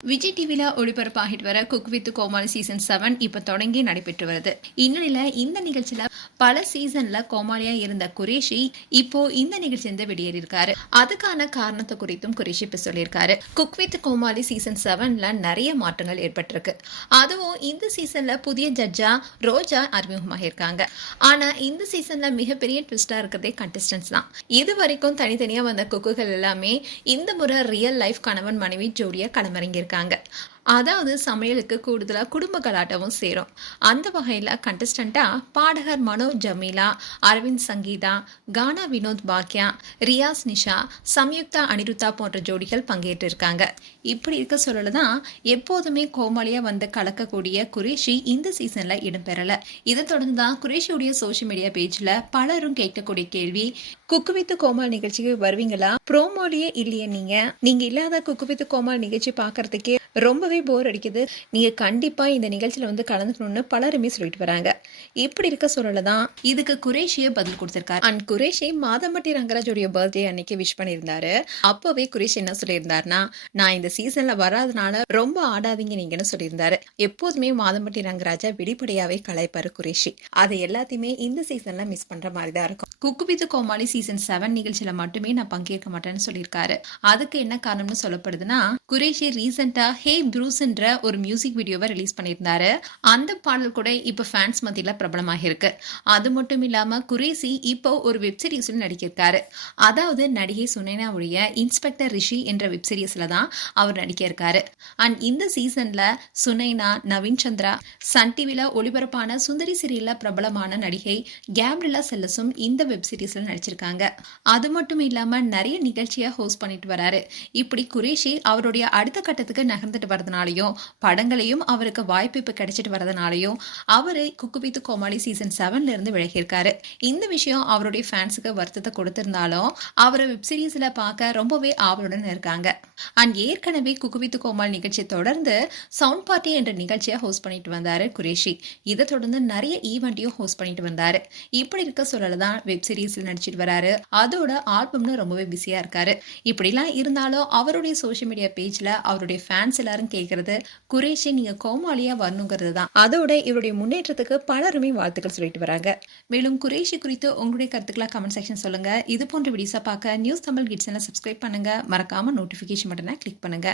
விஜய் டிவில ஒளிபரப்பாகிட்டு வர cook with Comali season 7 இப்ப தொடங்கி நடைபெற்று வருது. இந்நிலையில இந்த நிகழ்ச்சியில பல சீசன்ல கோமாளியா இருந்த குரேஷி இப்போ இந்த நிகழ்ச்சியிலிருந்து வெளியேறியிருக்காரு. அதுக்கான காரணத்தை குறித்தும் குரேஷி இப்ப சொல்லியிருக்காரு. குக் வித் கோமாளி சீசன் 7ல நிறைய மாற்றங்கள் ஏற்பட்டிருக்கு. அதுவும் இந்த சீசன்ல புதிய ஜட்ஜா ரோஜா அறிமுகமாகியிருக்காங்க. ஆனா இந்த சீசன்ல மிகப்பெரிய ட்விஸ்டா இருக்கிறதே கண்டஸ்டன்ஸ் தான். இது வரைக்கும் தனித்தனியா வந்த குக்குகள் எல்லாமே இந்த முறை ரியல் லைஃப் கணவன் மனைவி ஜோடியா களமிறங்கி இருக்காங்க. அதாவது சமையலுக்கு கூடுதலா குடும்ப கலாட்டமும் சேரும். அந்த வகையில கண்டஸ்டண்டா பாடகர் மனோ ஜமீலா, அரவிந்த் சங்கீதா, கானா வினோத் பாக்யா, ரியாஸ் நிஷா, சம்யுக்தா அனிருத்தா போன்ற ஜோடிகள் பங்கேற்று இருக்காங்க. இப்படி இருக்க சொல்லதான் எப்போதுமே கோமாளியா வந்து கலக்கக்கூடிய குரேஷி இந்த சீசன்ல இடம்பெறல. இதை தொடர்ந்து தான் குரேஷியுடைய சோசியல் மீடியா பேஜ்ல பலரும் கேட்கக்கூடிய கேள்வி, குக்கு வித் கோமாள் நிகழ்ச்சிக்கு வருவீங்களா? ப்ரோமோலியே இல்லையே நீங்க இல்லாத குக்கு வித் கோமாள் நிகழ்ச்சி பாக்குறதுக்கே ரொம்பவே போர் அடிக்குது. நீங்க கண்டிப்பா இந்த நிகழ்ச்சியில வந்து கலந்துக்கணும்னு பலருமே சொல்லிட்டு வராங்க. இப்படி இருக்க சொல்லதான் இதுக்கு குரேஷியே பதில் கொடுத்திருக்காரு. அண்ட் குரேஷி மாதம்பட்டி ரங்கராஜோடைய பர்த்டே அன்னைக்கு விஷ் பண்ணியிருந்தாரு. அப்பவே குரேஷி என்ன சொல்லியிருந்தாருன்னா, நான் இந்த சீசன்ல வராதனால ரொம்ப ஆடாதீங்க நீங்கன்னு சொல்லியிருந்தாரு. எப்போதுமே மாதம்பட்டி ரங்கராஜா வெளிப்படையாவே கலாய்ப்பாரு குரேஷி. அதை எல்லாத்தையுமே இந்த சீசன்ல மிஸ் பண்ற மாதிரி தான் இருக்கும். குக்கு வித் கோமாளி சீசன் 7 நிகழ்ச்சியில மட்டுமே நான் பங்கேற்க மாட்டேன்னு சொல்லியிருக்காரு. அதுக்கு என்ன காரணம்னு சொல்லப்படுதுன்னா, குரேஷி ரீசெண்டா ஹே ப்ரூஸ்ன்ற ஒரு மியூசிக் வீடியோவை ரிலீஸ் பண்ணியிருந்தாரு. அந்த பாடல் கூட இப்ப ஃபேன்ஸ் மத்தியில பிரபலமாக இருக்கு. அது மட்டும் இல்லாம குரேஷி இப்போ ஒரு வெப் சீரிஸ்ல நடிக்கிருக்காரு. அதாவது நடிகை சுனைனாவுடைய இன்ஸ்பெக்டர் ரிஷி என்ற வெப் சீரிஸ்ல தான் அவர் நடிக்க இருக்காரு. அண்ட் இந்த சீசன்ல சுனைனா, நவீன் சந்திரா, சன் டிவில ஒளிபரப்பான சுந்தரி சீரியல்ல பிரபலமான நடிகை கேப்ரிலா செல்லஸும் இந்த வெப் சீரிஸ்ல நடிச்சிருக்காங்க. அது மட்டும் இல்லாம நிறைய நிகழ்ச்சியை ஹோஸ்ட் பண்ணிட்டு வராரு. இப்படி குரேஷி அவருடைய அடுத்த கட்டத்துக்கு நகர்ந்துட்டு வரதுனாலையும் படங்களையும் அவருக்கு வாய்ப்பு இப்ப கிடைச்சிட்டு வரதுனாலையும் அவரு குக்கு வித் கோமாளி சீசன் 7ல இருந்து விலகியிருக்காரு. இந்த விஷயம் அவருடைய ஃபேன்ஸுக்கு வருத்தத்தை கொடுத்திருந்தாலும் அவரை வெப் சீரிஸ்ல பார்க்க ரொம்பவே ஆவலுடன் இருக்காங்க. அண்ட் ஏற்கனவே குக்கு வித் கோமாளி நிகழ்ச்சியை தொடர்ந்து சவுண்ட் பார்ட்டி என்ற நிகழ்ச்சியை ஹோஸ்ட் பண்ணிட்டு வந்தாரு குரேஷி. இதை தொடர்ந்து நிறைய ஈவெண்ட்டையும் ஹோஸ்ட் பண்ணிட்டு வந்தாரு. இப்படி இருக்க சொல்லதான் வெப் சீரிஸ்ல நடிச்சிட்டு வராரு. அதோட ஆல்பம்னு ரொம்பவே பிஸியா இருக்காரு. இப்படிலாம் இருந்தாலும் அவருடைய சோசியல் மீடியா பேஜ்ல அவருடைய ஃபேன்ஸ் எல்லாரும் கேட்கறது, குரேஷி நீங்க கோமாளியா வரணுங்கிறது தான். அதோட இவருடைய முன்னேற்றத்துக்கு பலருமே வாழ்த்துக்கள் சொல்லிட்டு வராங்க. மேலும் குரேஷி குறித்து உங்களுடைய கருத்துக்களை கமெண்ட் செக்ஷன் சொல்லுங்க. இது போன்ற வீடியோஸை பார்க்க நியூஸ் தமிழ் கிட்ஸ் சப்ஸ்கிரைப் பண்ணுங்க. மறக்காம நோட்டிபிகேஷன் பட்டனை கிளிக் பண்ணுங்க.